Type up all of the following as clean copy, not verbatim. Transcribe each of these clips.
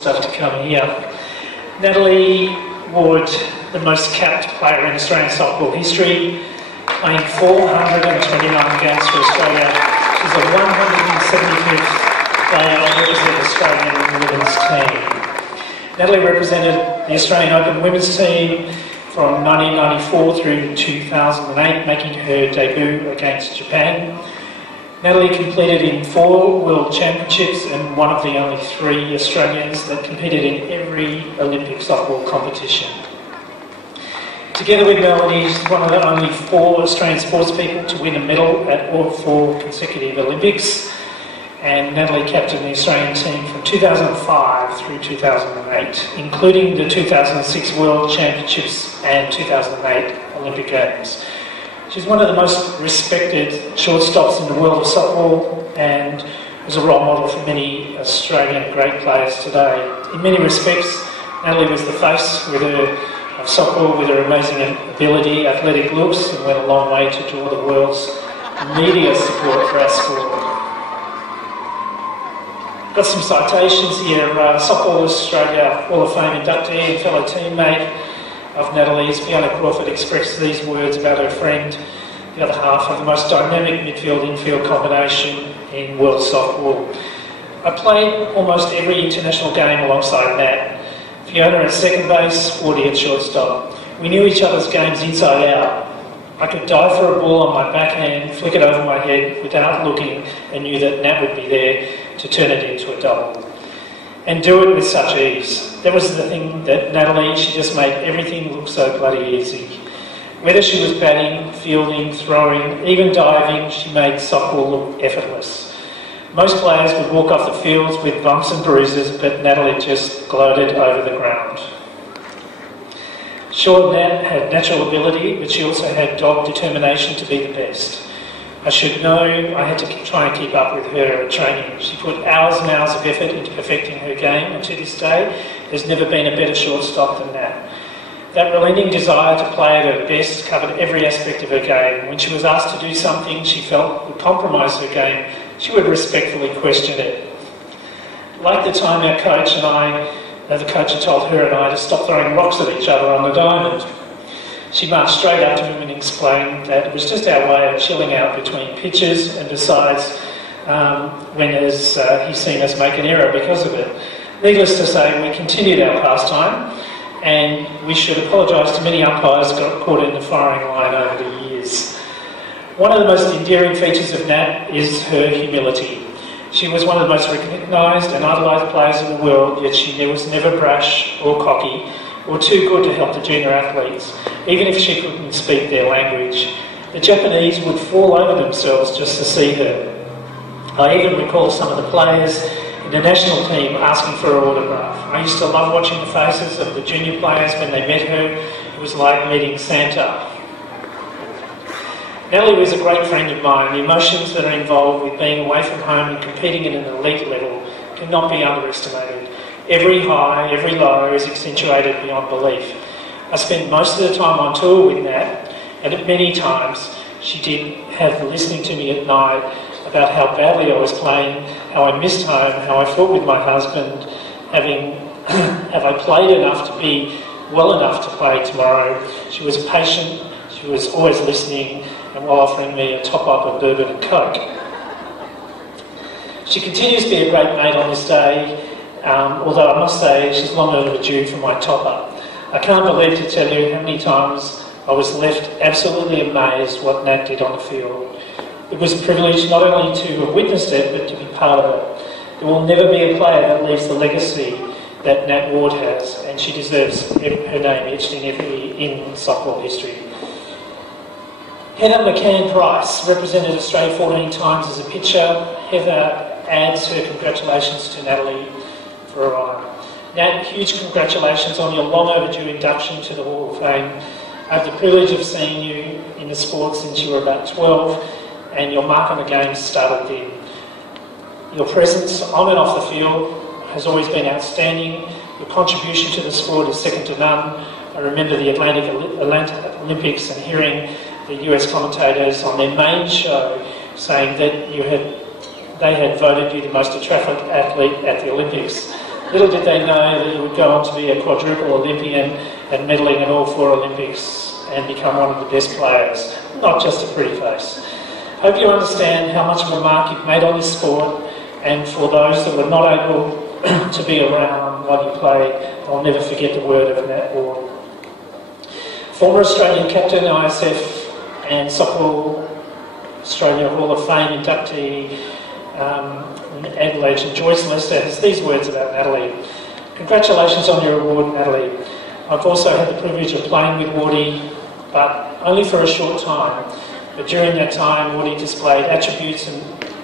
stuff to come here. Natalie Ward, the most capped player in Australian softball history, playing 429 games for Australia. She's the 175th player to represent Australia in the women's team. Natalie represented the Australian Open women's team from 1994 through 2008, making her debut against Japan. Natalie competed in 4 World Championships and one of the only 3 Australians that competed in every Olympic softball competition. Together with Melanie, she's one of the only 4 Australian sports people to win a medal at all 4 consecutive Olympics. And Natalie captained the Australian team from 2005 through 2008, including the 2006 World Championships and 2008 Olympic Games. She's one of the most respected shortstops in the world of softball and is a role model for many Australian great players today. In many respects, Natalie was the face of softball with her amazing ability, athletic looks, and went a long way to draw the world's media support for our sport. Got some citations here. Softball Australia Hall of Fame inductee and fellow teammate of Natalie's, Fiona Crawford, expressed these words about her friend, the other half of the most dynamic midfield-infield combination in world softball. I played almost every international game alongside Nat. Fiona at second base, Wardy at shortstop. We knew each other's games inside out. I could dive for a ball on my backhand, flick it over my head without looking, and knew that Nat would be there to turn it into a double. And do it with such ease. That was the thing that Natalie, she just made everything look so bloody easy. Whether she was batting, fielding, throwing, even diving, she made softball look effortless. Most players would walk off the fields with bumps and bruises, but Natalie just glided over the ground. Sure, Nat had natural ability, but she also had dogged determination to be the best. I should know I had to try and keep up with her at training. She put hours and hours of effort into perfecting her game, and to this day, there's never been a better shortstop than that. That relenting desire to play at her best covered every aspect of her game. When she was asked to do something she felt would compromise her game, she would respectfully question it. Like the time our coach and the coach had told her and I to stop throwing rocks at each other on the diamond. She marched straight up to him and explained that it was just our way of chilling out between pitches, and besides, when he's seen us make an error because of it. Needless to say, we continued our pastime, and we should apologise to many umpires who got caught in the firing line over the years. One of the most endearing features of Nat is her humility. She was one of the most recognised and idolised players in the world, yet she was never brash or cocky, or too good to help the junior athletes, even if she couldn't speak their language. The Japanese would fall over themselves just to see her. I even recall some of the players in the national team asking for her autograph. I used to love watching the faces of the junior players when they met her. It was like meeting Santa. Natalie was a great friend of mine. The emotions that are involved with being away from home and competing at an elite level cannot be underestimated. Every high, every low is accentuated beyond belief. I spent most of the time on tour with Nat, and at many times she did have listening to me at night about how badly I was playing, how I missed home, how I fought with my husband, have I played enough to be well enough to play tomorrow. She was patient, she was always listening, and while offering me a top-up of bourbon and Coke. She continues to be a great mate on this day, although I must say she's long overdue for my top-up. I can't believe to tell you how many times I was left absolutely amazed what Nat did on the field. It was a privilege not only to have witnessed it, but to be part of it. There will never be a player that leaves the legacy that Nat Ward has, and she deserves her name etched in softball history. Heather McCann-Price represented Australia 14 times as a pitcher. Heather adds her congratulations to Natalie for her honour. Nat, huge congratulations on your long overdue induction to the Hall of Fame. I have the privilege of seeing you in the sport since you were about 12, and your mark on the game started then. Your presence on and off the field has always been outstanding. Your contribution to the sport is second to none. I remember the Atlanta Olympics and hearing the US commentators on their main show saying that they had voted you the most attractive athlete at the Olympics. Little did they know that he would go on to be a quadruple Olympian and medalling in all 4 Olympics and become one of the best players, not just a pretty face. Hope you understand how much of a mark you've made on this sport, and for those that were not able to be around while you played, I'll never forget the word of Nat Ward. Former Australian captain, ISF and Softball Australia Hall of Fame inductee, Adelaide, Joyce Lester has these words about Natalie. Congratulations on your award, Natalie. I've also had the privilege of playing with Wardy, but only for a short time. But during that time, Wardy displayed attributes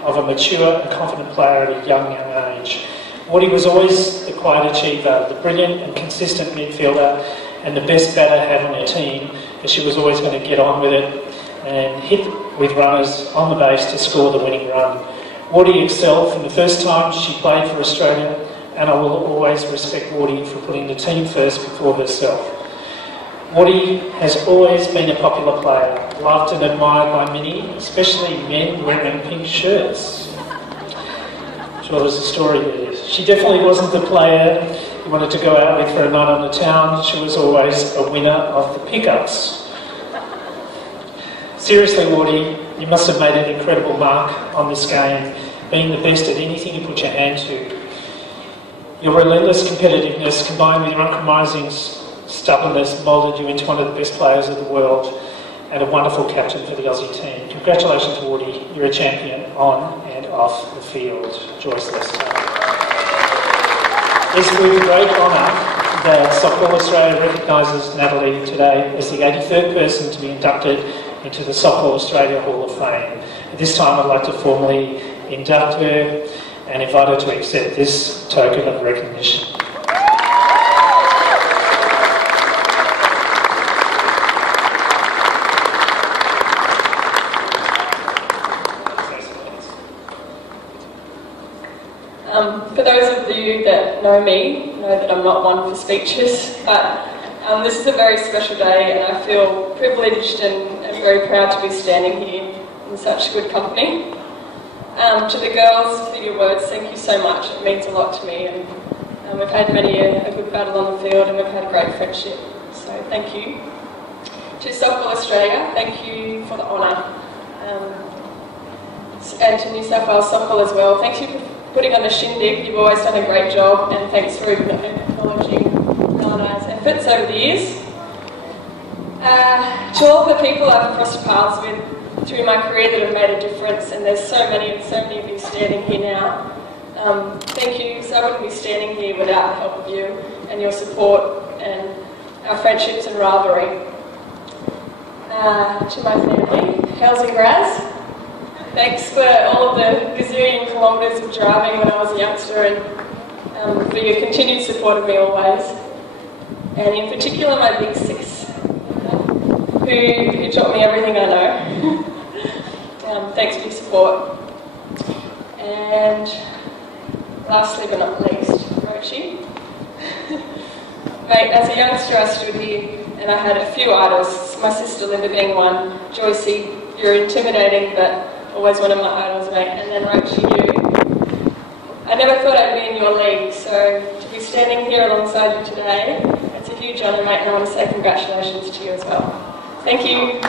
of a mature and confident player at a young age. Wardy was always the quiet achiever, the brilliant and consistent midfielder, and the best batter to have on her team, because she was always going to get on with it and hit with runners on the base to score the winning run. Wardy excelled from the first time she played for Australia, and I will always respect Wardy for putting the team first before herself. Wardy has always been a popular player, loved and admired by many, especially men wearing pink shirts. I'm sure there's a story there. She definitely wasn't the player you wanted to go out with for a night on the town. She was always a winner of the pickups. Seriously, Wardy, you must have made an incredible mark on this game, being the best at anything you put your hand to. Your relentless competitiveness combined with your uncompromising stubbornness moulded you into one of the best players of the world and a wonderful captain for the Aussie team. Congratulations, Wardy. You're a champion on and off the field. Joyce Lester. It's with great honour that Softball Australia recognises Natalie today as the 83rd person to be inducted into the Softball Australia Hall of Fame. At this time, I'd like to formally induct her and invite her to accept this token of recognition. For those of you that know me, know that I'm not one for speeches, but this is a very special day and I feel privileged and very proud to be standing here in such good company. To the girls, for your words, thank you so much. It means a lot to me, and we've had many a good battle on the field and we've had a great friendship, so thank you. To Softball Australia, thank you for the honour. And to New South Wales Softball as well, thank you for putting on the shindig. You've always done a great job, and thanks for acknowledging Nana's efforts over the years. To all the people I've crossed paths with through my career that have made a difference, and there's so many of you standing here now. Thank you, because I wouldn't be standing here without the help of you and your support and our friendships and rivalry. To my family, Hels and Graz, thanks for all of the gazillion kilometres of driving when I was a youngster, and for your continued support of me always. And in particular my big sis, who taught me everything I know. Thanks for your support. And lastly but not least, Rochi. Mate, as a youngster I stood here and I had a few idols, my sister Linda being one. Joycey, you're intimidating but always one of my idols, mate. And then Rochi, you. I never thought I'd be in your league, so to be standing here alongside you today, it's a huge honour, mate, and I want to say congratulations to you as well. Thank you.